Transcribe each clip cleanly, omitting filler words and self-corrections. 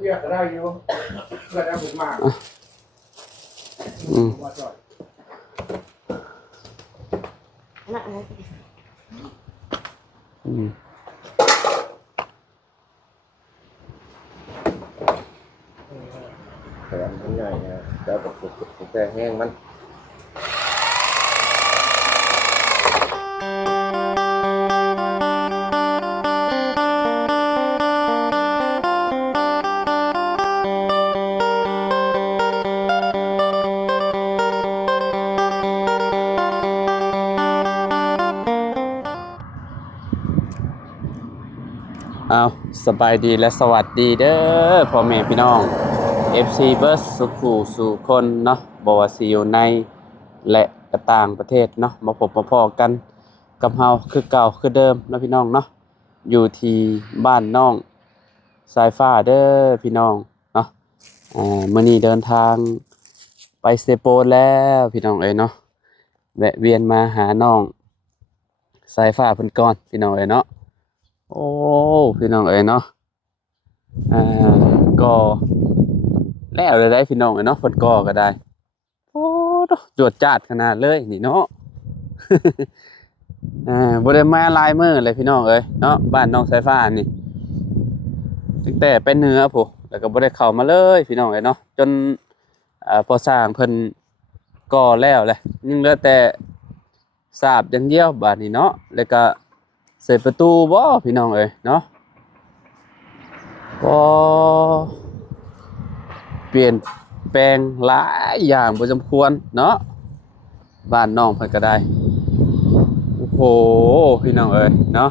เรียกได้อยู่เพื่อนเอาผมมาว่าจ่อยแขนมันใหญ่นะแล้วก็ปลุกแต่แห้งมันเอาสบายดีและสวัสดีเด้อพ่อแม่พี่น้อง FC เบิร์สสุขูสู่คนเนาะบ่ว่าสิอยู่ในและก็ต่างประเทศเนาะมาพบมาพ้อกันกับเฮาคือเก่าคือเดิมเนาะพี่น้องเนาะอยู่ที่บ้านน้องสายฟ้าเด้อพี่น้องเนาะมื้อนี้เดินทางไปสเตโปนแล้วพี่น้องเอ้ยเนาะแวะเวียนมาหาน้องสายฟ้าเพิ่นก่อนพี่น้องเอ้ยเนาะโอ้พี่น้องเอ้ยเนาะก็แล้วเลยได้พี่น้องเอ้ยเนาะเพิ่นก็ได้โอ้จวดจ้าดขนาดเลยนี่เนาะ บ่ได้มาหลายมื้อเลยพี่น้องเอ้ยเนาะบ้านน้องสายฟ้านี่ตั้งแต่ไปเหนือพุแล้วก็บ่ได้เข้ามาเลยพี่น้องเอ้ยเนาะจนพอสร้างเพิ่นก่อแล้วแหละยังเหลือแต่สาบอย่างเดียวบัดนี้เนาะแล้วก็เสร็จประตูบ่พี่น้องเอ้ยเนาะก็เปลี่ยนแปลงหลายอย่างพอสมควรเนาะบ้านน้องเพิ่นก็ได้โอ้โหพี่น้องเอ้ยเนาะ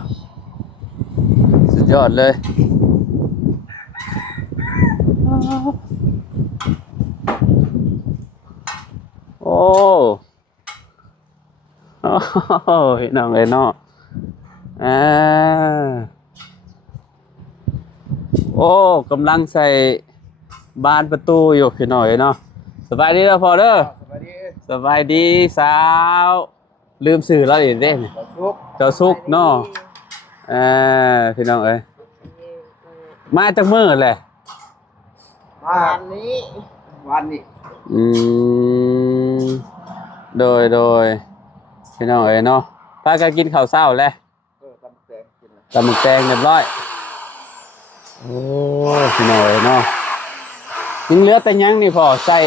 สุดยอดเลยโอ้โอ้พี่น้องเอ้ยเนาะโอ้กำลังใส่บานประตูอยู่พี่น้องเอ้ยเนาะสบายดีแล้วพอเด้อสบายดีสาวลืมสื่อแล้วอีกเด้เจ้าสุกเนาะพี่น้องเอ้ยมาจากมื้อแหละวันนี้อืมโดยพี่น้องเอ้ยเนาะพากันกินข้าวเช้าแล้วตำแตงเรียบร้อยโอ้พี่น้องเอ้ยเนาะยังเหลือแต่ยังนี่พอใส่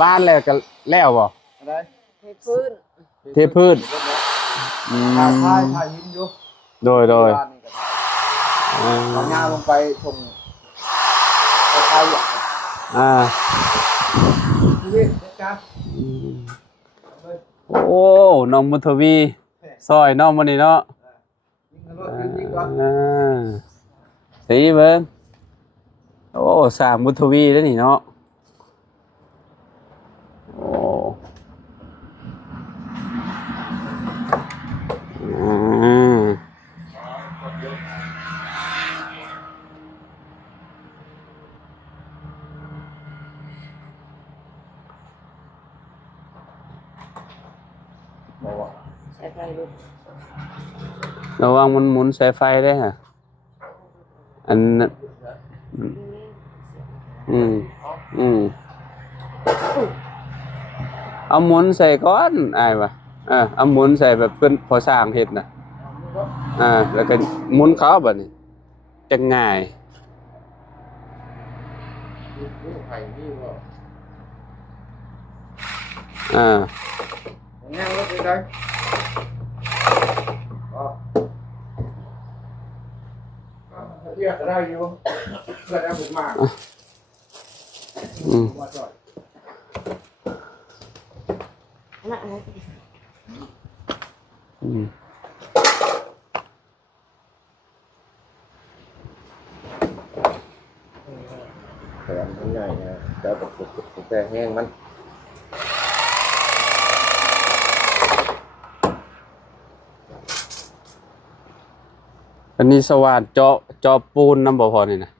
บ้านแล้วก็แล้วบ่อะไรเทพื้นถ่ายหินอยู่โดยเอาหน้าลงไปส่งไปโอ้น้องมุทวีซอยน้องมื้อนี้เนาะสีเบิ่งโอ้สร้างมุทวีแล้วนี่เนาะโอ้ระวังมันหมุนสายไฟได้ฮะอันนั้นเอาหมุนใส่ก้อนอ้ายวะเอาหมุนใส่แบบเพิ่นพอสร้างเฮ็ดน่ะแล้วก็หมุนเขาบัดนี้จังง่ายนั่งรถไปได้เรียกได้อยู่เพื่อนเอาผมมาว่าจ่อยแขนมันใหญ่นะแล้วก็ปลุกแต่แห้งมันอันนี้สว่านเจาะปูนนำบ่พอนี่นะ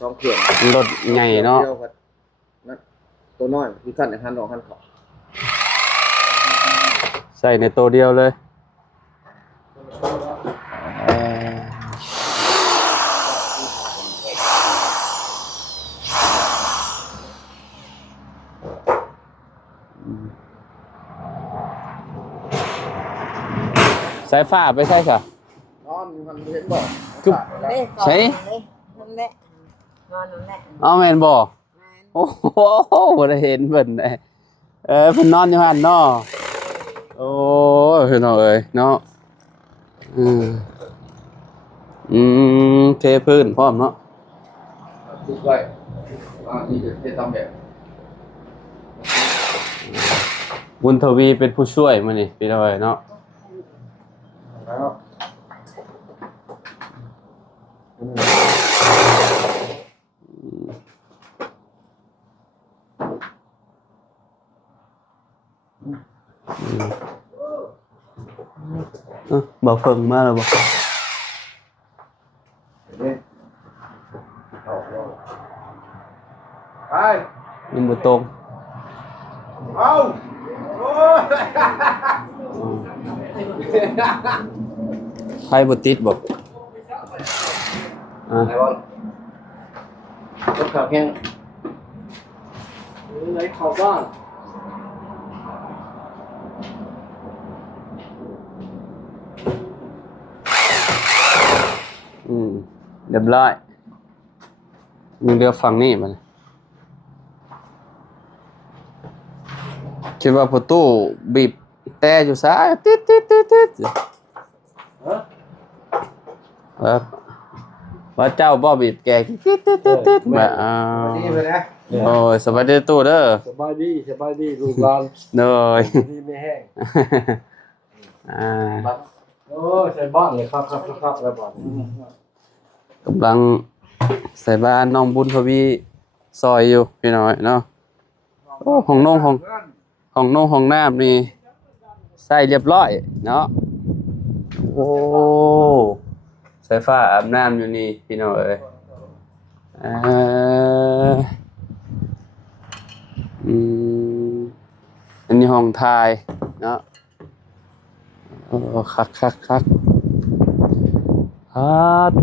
สองเขื่อนรถใหญ่เนาะตัวน้อยคือขั้นในขั้นรองขั้นขอใส่ในตัวเดียวเลย สายฟ้าไปใช่ค่ะ นอนมันเห็นบอก คือ ใช่ นั่นแหละนอนนั่นแหละ เอาแม่นบ่ แม่น โอ้โหบ่ได้เห็นเพิ่นเลยเพิ่นนอนอยู่หั่นเนาะโอ้ยพี่น้องเอ้ยเนาะอืมเทพื้นพร้อมเนาะ ดูไว้ว่านี่จะทำแบบ บุญทวีเป็นผู้ช่วยมื้อนี้พี่น้องเอ้ยเนาะ แล้ว บ่เพิ่งมาแล้วบ่ นี่ไป มันบ่ตรง เอาโอ้ย ไฟบ่ติดบ่ไหนบอลรถขับแข่งไหนเข้าบ้าน เรียบร้อยยังเหลือฝั่งนี้มันคิดว่าประตูบีบแต่อยู่ซ้ายติดว่าเจ้าบ่บีบแกติดมาดีไปนะ โอ้ยสบายดีตู้เด้อ สบายดีลูกหลาน เด้อ ดีไม่แห้ง โอ้ใส่บ้านเลยครับแล้วบ้าน กำลังใส่บ้านน้องบุญทวีซอยอยู่พี่น้อยเนาะโอ้ของน้องของน้ำนี่ใส่เรียบร้อยเนาะโอ้สายฟ้าอาบน้ำอยู่นี่พี่น้อยเอ้ยอันนี้ห้องทายเนาะโอ้คัก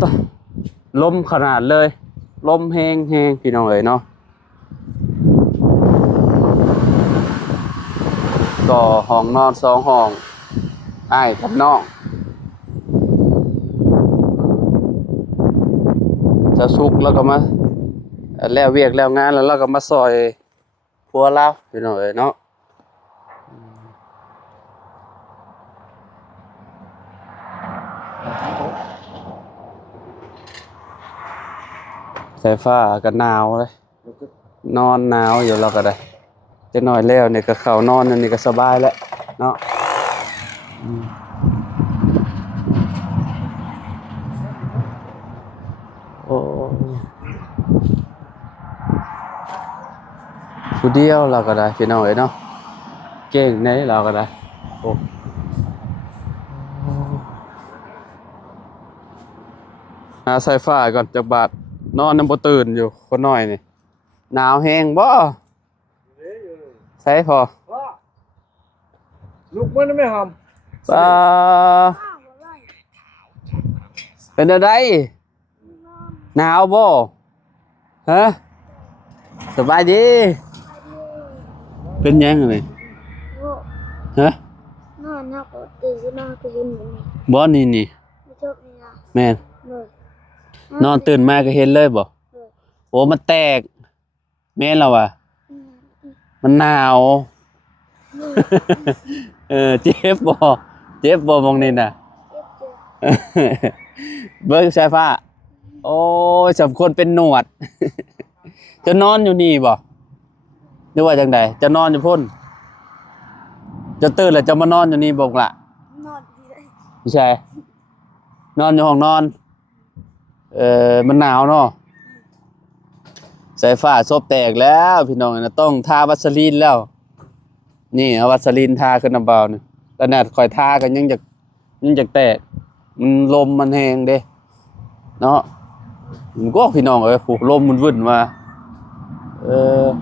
ต่อลมขนาดเลยลมแห้งพี่น้องเอ๋ยเนาะก็ห้องนอน2ห้องอ้ายกับน้องจะสุกแล้วก็มาแล้วเวียกแล้วงานแล้วเราก็มาซอยพัวเราพี่น้องเอ๋ยเนาะสายฟ้าก็หนาวเลยนอนหนาวอยู่เราก็ได้จะน้อยแล้วเนี่ยก็เข้านอนอันนี้ก็สบายแล้วเนาะโอ้ผู้เดียวเราก็ได้พี่น้องเอ้ยเนาะเก่งไหนเราก็ได้โอ้หาสายฟ้าก่อนจักบาทนอนน้ำบ่ตื่นอยู่คนน้อยนี่หนาวแห้งบ่ใช่พอ ลูกมันไม่ท เป็นอะไรหนาวบ่ฮะสบายดีเป็นยังไงฮะ นอนนักตื่นนอนก็เห็นอย่างนี้ บ่นี่ไม่ชอบนี่นะ แม่น เลย นอนตื่นมาก็เห็นเลยบ่โอ้มันแตกแม่นแล้วอ่ะมันหนาวเจ็บบ่มองนี่น่ะ เบิ่งสายฟ้าโอ้ยสมควรเป็นหนวด จะนอนอยู่นี่บ่หรือว่าจังใดจะนอนอยู่พุ่นจะตื่นแล้วจะมานอนอยู่นี่บ่ล่ะ นอนดีเลย ไม่ใช่นอนอยู่ห้องนอนมันหนาวเนาะสายฟ้าซบแตกแล้วพี่น้องนะต้องทาวัสลีนแล้วนี่เอาวัสลีนทาขึ้นน้ำเบานี่ขนาดคอยทากันยังจะแตกมันลมมันแห้งเด้เนาะมันก็พี่น้องเอ้ยโหลมมันวุ่นมา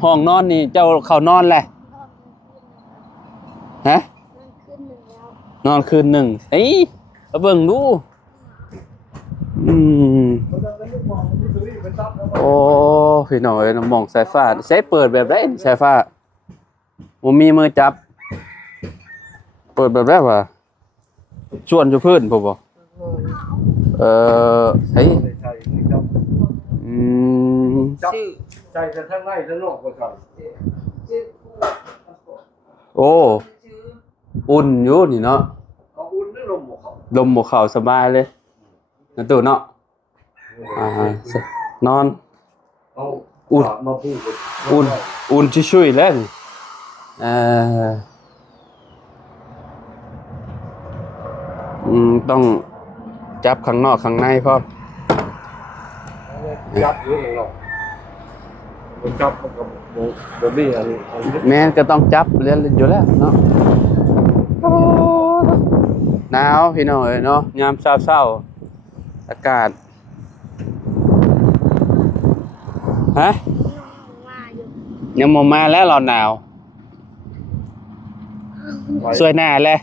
ห้องนอนนี่เจ้าเข้านอนแหละฮะ นอนขึ้นหนึ่งแล้ว นอนคืนหนึ่งเอ้ยเอาเบิ่งดูโอ้พี่น้องเอ้ยน้ำมองสายฟ้าใช้เปิดแบบไรสายฟ้าบ่มีมือจับเปิดแบบไรวะ ส่วนอยู่พื้นผมบ่เฮ้ย ใช่นี่ครับ อืม จับใจกันทั้งในทั้งนอกก็ครับ โอ้อุ่นอยู่นี่เนาะ เขาอุ่นหรือลมบ่เขา ลมบ่เข้าสบายเลยนั่นตู้เนาะนอน เอาอุ่นมาพูด อุ่นชุยๆแล้วนี่ต้องจับข้างนอกข้างในพร้อม จับอยู่ข้างนอกมันจับมันก็บ่มีอันนี้ แม่นก็ต้องจับเรียนอยู่แล้วเนาะหนาวพี่น้องเอ้ยเนาะยามเช้าๆอากาศฮะ มาอยู่ ยังบ่มาแล้วเราหนาวสวยหน้าเลย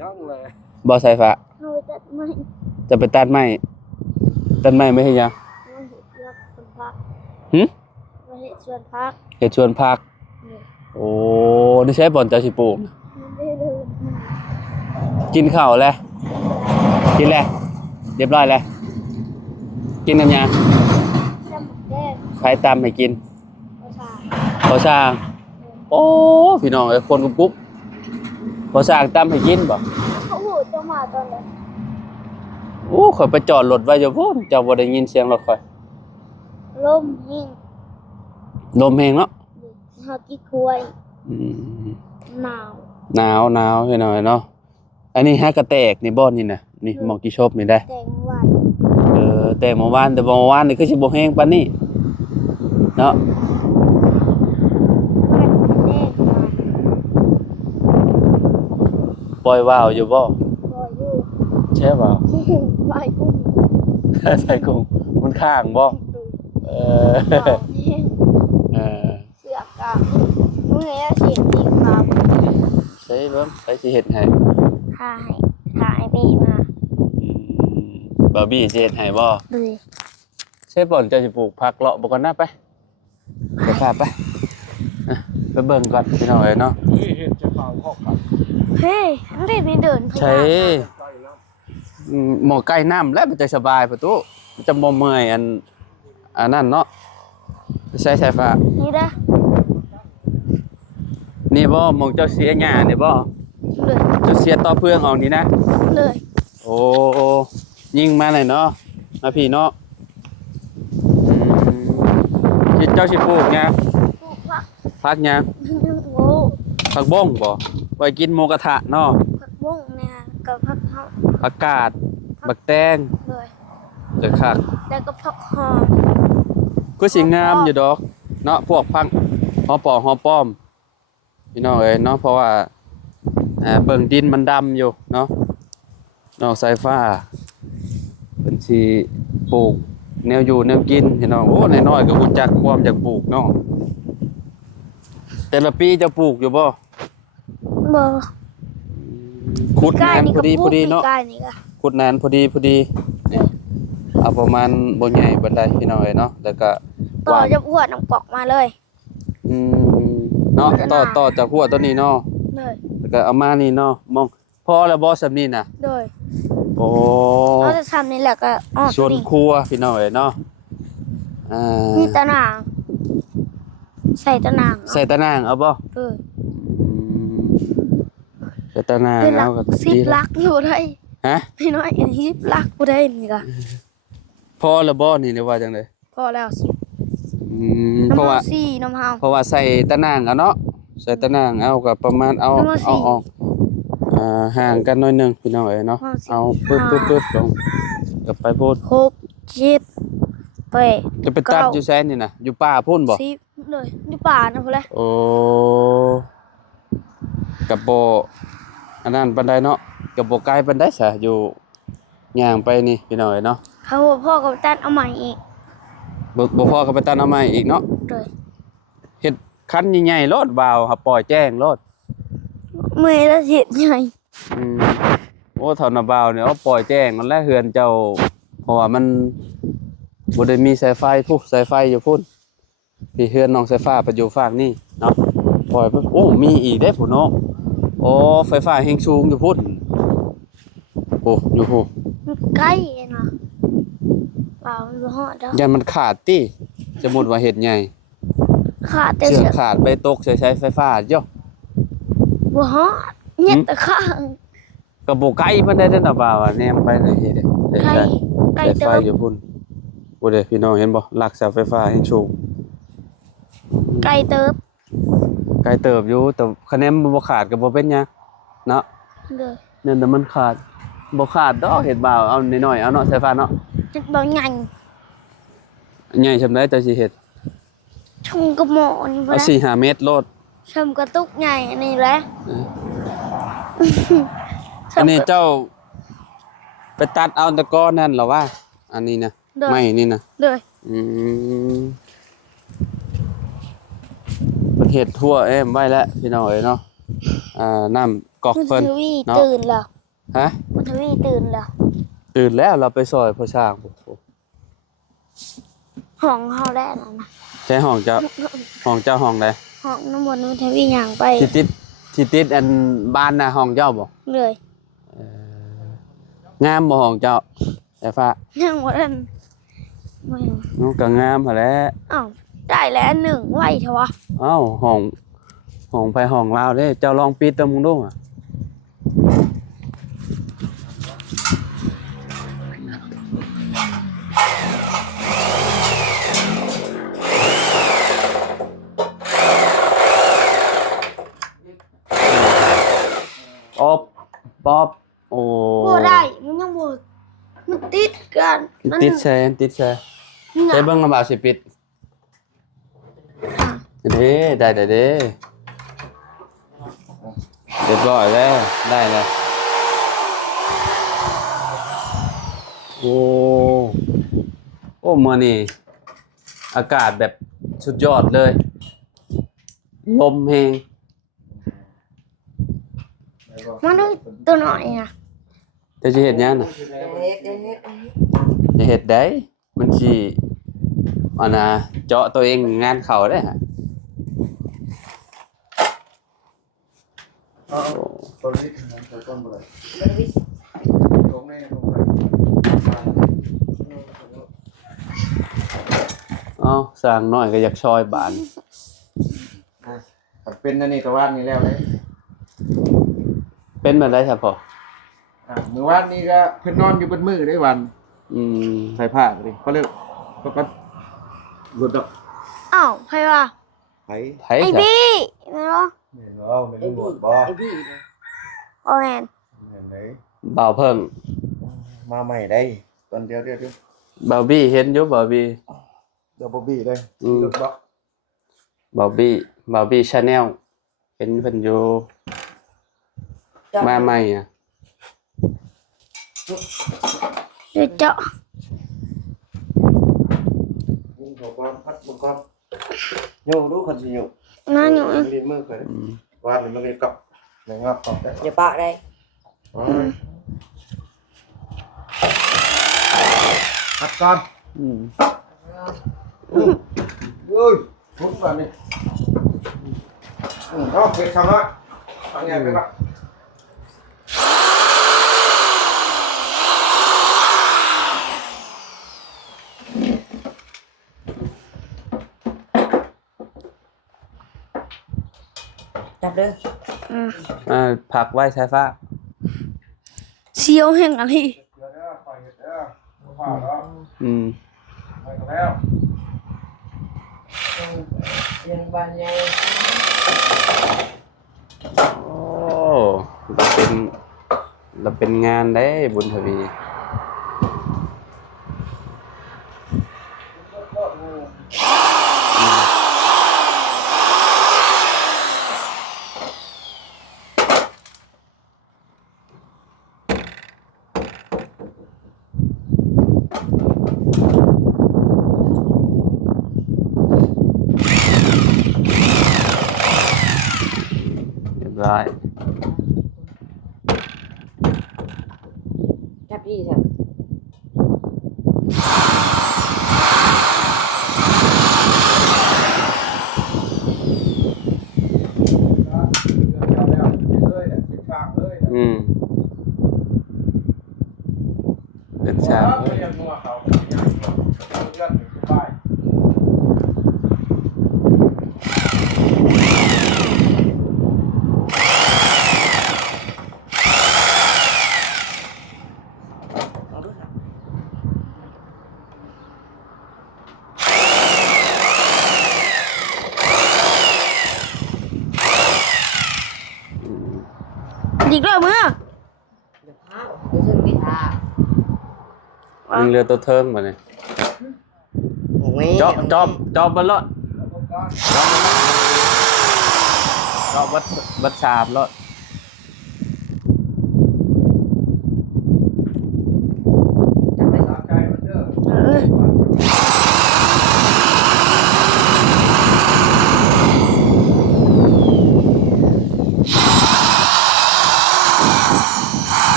ยังเลย บ่ใส่ฟ้า เอาไปตัดไม้ จะไปตัดไม้ไม่ให้ยัง มาเห็ดรับคนพัก หึ มาเห็ดสวนพัก เฮ็ดชวนพัก เนี่ย โอ้นี่ใช้บ่อนเจ้าสิปลูก มันไม่เลย กินข้าวแล้วกินแล้วเรียบร้อยแล้วกินกันยัง จำแก้ม ใครตำให้กิน ภาษา พอสร้างโอ้พี่น้องไอ้คนกุ๊บพอสร้างตำให้กินบ่ เขาหูจะมาตอนไหน โอ้ข่อยไปจอดรถไว้อยู่พุ่นเจ้าบ่ได้ยินเสียงรถข่อย ลมยิ่ง ลมแรงเนาะ หากี่ถ้วย อืม หนาว หนาวพี่น้องเนาะอันนี้ฮะกระแตกนี่บ่นี่น่ะนี่หมอกกี่ชบนี่ได้ แต่งวัน แต่เมื่อวานนี่คือสิบ่แห้งปานนี้เนาะ มันแน่นมา ปล่อยว่าวอยู่บ่ พออยู่ ใช่บ่าว ใบกุ้ง ใส่กุ้งมันข้างบ่ ตุย เอ เบาแห้ง เออ เสือกกะเมื่อเสียงจริงมา ใช่เบิ่งไปสิเฮ็ดให้ ถ่ายปีมา อืมบาร์บี้สิเฮ็ดให้บ่ เลย ใช่บ่อนเจ้าสิปลูกผักเลาะบ่ก่อนนะไปพาไปไปเบิ่งก่อนพี่น้องเอ้ยเนาะ นี่เห็นจะเปล่าข้อขัด เฮ้ยอันนี้ไม่เดิน ใช่ ใกล้แล้ว หมอใกล้น้ำแล้วมันจะสบายประตูมันจะบ่เมื่อยอันนั้นเนาะใช่ฟ้า นี่นะ นี่บ่หมองเจ้าเสียหญ้านี่บ่ เลย เจ้าเสียต่อเพื่องออกนี่นะ เลย โอ้ยิงมาหน่อยเนาะมาพี่เนาะคิดเจ้าสิปลูกหยัง ปลูกผัก ผักหยัง โอ้ ผักบ้งบ่ไว้กินหมูกระทะเนาะ ผักบุ้งเนี่ยกับผักเฮา ผักกาดบักแตง เลย จะคัก แล้วก็ผักหอม ก็สิงามอยู่ดอกเนาะพวกพังหอปอหอป้อมพี่น้องเอ้ยเนาะเพราะว่าเบิ่งดินมันดำอยู่เนาะนอกสายฟ้าเป็นสิปลูกแนวอยู่แนวกินพี่น้องโอ้น้อยๆก็รู้จักความอยากปลูกเนาะแต่ละปีจะปลูกอยู่บ่ บ่ ขุดนานพอดีเนาะ กายนี่ก็ ขุดนานพอดีเอาประมาณบ่ใหญ่บันไดพี่น้องเอ้ยเนาะแล้วก็ ต่อจะพวดน้ำกอกมาเลย อืมเนาะต่อจากหัวตัวนี้เนาะ เลย แล้วก็เอามานี่เนาะมองพอแล้วบ่สำนี้น่ะ เลย โอ้ เราจะทำนี่แหละก็ออก ชวนครัวพี่น้องเอ้ยเนาะนี่ตะนาง ใส่ตะนาง ใส่ตะนางเอาบ่ เลย ใส่ตะนาง เป็นหลั เอา ก ก็ สิบ ดี ลักอยู่ได้ ฮะ พี่น้อยอันนี้10ลักบ่ได้นี่ก็ พอแล้วบ่นี่หรือว่าจังได๋ พอแล้วสิ เพ น้ำ ราะ มั ว่า นสี่น้ำเฮา เพราะว่าใส่ตะนางเอาเนาะใส่ตะนางเอาก็ประมาณเอา ประมาณสี่ ออกห่างกันหน่อยหนึงพี่น้องเอ้ยเนาะ ประมาณสี่ เอาปึ๊บ ห้า ปึ๊บลงก็ไปพูด 6 7 8 จะไปตัดอยู่แซนนี่น่ะอยู่ป่าพุ่นบ่ 10เลยนี่ป่านะพุ่นแหละ โอ้กับโบอันนั้นบันไดเนาะกับโบไกลบันไดซะอยู่ย่างไปนี่พี่น้อยเนาะ เขาพ่อกับตันเอาใหม่อีก บ่พอก็ไปตัดเอาใหม่อีกเนาะ เลย เฮ็ดคันใหญ่ๆโลดบ่าวครับปล่อยแจ้งโลด เมื่อยแล้วเสียใหญ่ อืมโอ้เท่าน่ะบ่าวเนี่ยเอาปล่อยแจ้งนั่นแหละเฮือนเจ้าเพราะว่ามันบ่ได้มีสายไฟพุสายไฟอยู่พุ่นพี่เฮือนน้องสายฟ้าไปอยู่ฝากนี่เนาะปล่อยไปโอ้มีอีกเด้พุ่นเนาะโอ้ไฟฟ้าแรงสูงอยู่พุ่น โอ้อยู่โห มันใกล้เนาะเปล่ามันบ่ฮอดแล้ว ยันมันขาดติสมมุติว่าเฮ็ดใหญ่ ขาดแต่ เชือ เสื ก อก ขาดไปตกใช้ไฟฟ้าเจ้า บ่ฮอดเนี่ยแต่ข้าง ก็บ่ไกลปานใดเด้อน่ะบ่าวว่าแนมไปเลยเฮ็ดได้ ใกล้ใกล้ ไฟ เติบ อยู่พุ่นบ่ได้พี่น้องเห็นบ่ลักเสาไฟฟ้าให้สูง ใกล้เติบ ไกลเติบอยู่แต่คะแนนมันบ่ขาดก็บ่เป็นหยังเนาะ เลย นั่นแต่มันขาดบ่ขาดดอกเฮ็ดบ่าวเอาน้อยๆเอาเนาะไฟฟ้าเนาะ เฮ็ดบ่ใหญ่ ใหญ่ซำใดแต่สิเฮ็ด ชมกระหมอน เอา4-5 เมตรโลด ชมกระตุกใหญ่อันนี้แหละ เอออันนี้เจ้าไปตัดเอาตะกอนนั่นเหรอวะอันนี้นะไม่นี่นะ เลย อืมประเทศทั่วไว้แล้วพี่น้องเอ้ยเนาะน้ำกอก มัน เพิ่น ทวี เนาะ ตื่นแล้ว ฮะ มันทวีตื่นแล้ว ตื่นแล้วเราไปซอยพ่อช้างโอ้โห ห้องเฮาได้นั่นนะ ใช้ห้องเจ้าห้องใด ห้องน้ำมนต์มันทวีย่างไป ที่ติดอันบ้านน่ะห้องเจ้าบ่ เลย งามบ่ห้องเจ้าแต่ฟ้า ยังบ่ทันไม่ nóก็งามหั่นแหละ อ้าวได้แล้วหนึ่งไว้เถอะวะ เอ้าห้องไปห้องลาวเด้เจ้าลองปิดตะมึงดูอ่ะอบป๊อบโอ้ บ่ได้มันยังบ่มันติดกันมัน ติดแชร์ใช้เบิ่งลำบากสิปิดเด้ได้เด้เรียบร้อยแล้วได้แล้วโอ้มื้อนี้อากาศแบบสุดยอดเลยลมแฮง มันดูตัวหน่อยอ่ะ จะสิเฮ็ดหยังน่ะจะเฮ็ดได้มันสิอันน่ะเจาะตัวเองงานเข้าได้ฮะ เอาต้นนี้นะต้นบ่ได้ตรงนี้ตรงไป เอ้าสร้างน้อยก็อยากช่อยบาน เป็นอันนี้ก็วาดนี่แล้วเลย เป็นแบบไรครับพ่อ เมื่อวานนี้ก็เพิ่นนอนอยู่บนมือได้วัน อืม ใส่ผ้าเลยเขาเลิกก็หลุดดอก อ้าวใครวะ ไผ ไผ ไอ้ จ้ะ บี้ไม่รู้ เห็นแล้วไม่รู้หมดบ่ โอ้แมน เห็นไหน บ่าวเพิ่ง มาใหม่ได้ตอนเดียว บ่าวบี้เห็นอยู่บ่าวบี้ เดี๋ยวบ่บี้เลย อืม หลุดดอก บ่าวบี้ชาแนลเห็นเพิ่นอยู่มาใหม่อ่ะ เดี๋ยวเจาะ ยิงเขาก่อนพัดมันก่อนโยกดูคนสิโยก นั่นอยู่ ลิ้นมือเคยวาดเลยมันเลยกับในงับต่อได้ อย่าปะได้ พัดก่อน อืม เอ้ยทุบก่อนนี่เอาเก็บทำละทำไงไปละ จับเด้อ ผักไว้ใช้ฟ้า เสียวแห่งอะไร เดี๋ยวเด้อปล่อยเห็ดเด้อผ่าแล้ว อืม ไปกันแล้ว ยังบานใหญ่ โอ้เราเป็นงานได้บุญทวีเรียบร้อย จับอีจับ แล้วเลยติดข้างเลย อืม ชา เขาเรียกงัวเขาใหญ่เขาเลือดอยู่ใต้ เอาดูครับ ดีด้วยมือ เดี๋ยวพาเดี๋ยวถึงพิธา ยิงเรือตัวเทิงมาเนี่ย โอ้ย จอบบัลลอด แล้วก็ก้อน จอบบัดชาบแล้ว จับเลย ตามใจมันเด้อ เออ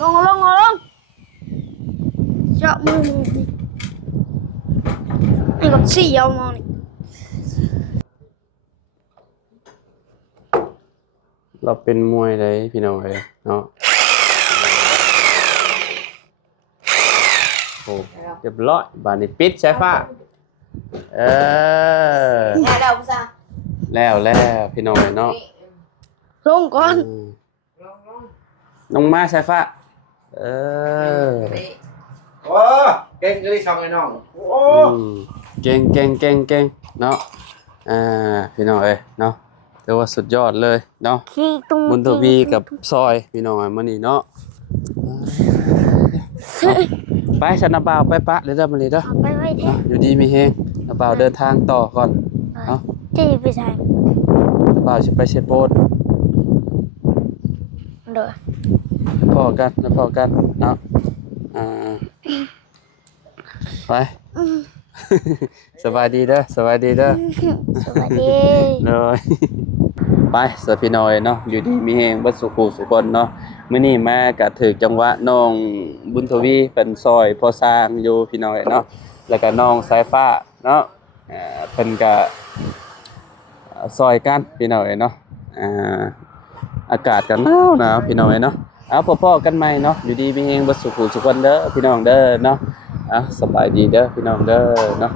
ลงเจาะมือนี่กับสี่เอามองนี่ เราเป็นมวยเลยพี่น้องเอ้ยเนาะโอ้เรียบร้อยบานนี้ปิดใช่ฟ้าเออ ได้แล้วพี่ซา แล้วพี่น้องเอ้ยเนาะ ลงก่อน ลงมาใช่ฟ้าเออ โอ้เก่งเลยช่องไอ้น้องโอ้ เก่งเนาะพี่น้องเอ้ยเนาะถือว่าสุดยอดเลยเนาะ ขี้ตุ้ง บุญทวีกับซอยพี่น้องมื้อนี้เนาะไปชนะบ่าวไปปะเดี๋ยวมื้อนี้เด้อ เอาไปไว้แท้ อยู่ดีมีเฮงนะบ่าวเดินทางต่อก่อนเนาะ ที่ไปใส่ นะบ่าวสิไปเชโปน เด้อ พอกันเนาะไปสบายดีเด้อ สวัสดี เลยไปสพี่น้อยเนาะอยู่ดีมีเฮงเบ่สุขสุคนเนาะมื้อนี้มาก็ถึกจังหวะน้องบุญทวีเป็นซอยพอสร้างอยู่พี่น้อยเนาะแล้วก็น้องสายฟ้าเนาะเพิ่นก็ซอยกันพี่น้อยเนาะอากาศก็หนาวพี่น้อยเนาะเอาพ่อๆกันใหม่เนาะอยู่ดีมีเฮงเบ่สุขสุคนเด้อพี่น้องเด้อเนาะสบายดีเด้อพี่น้องเด้อเนาะ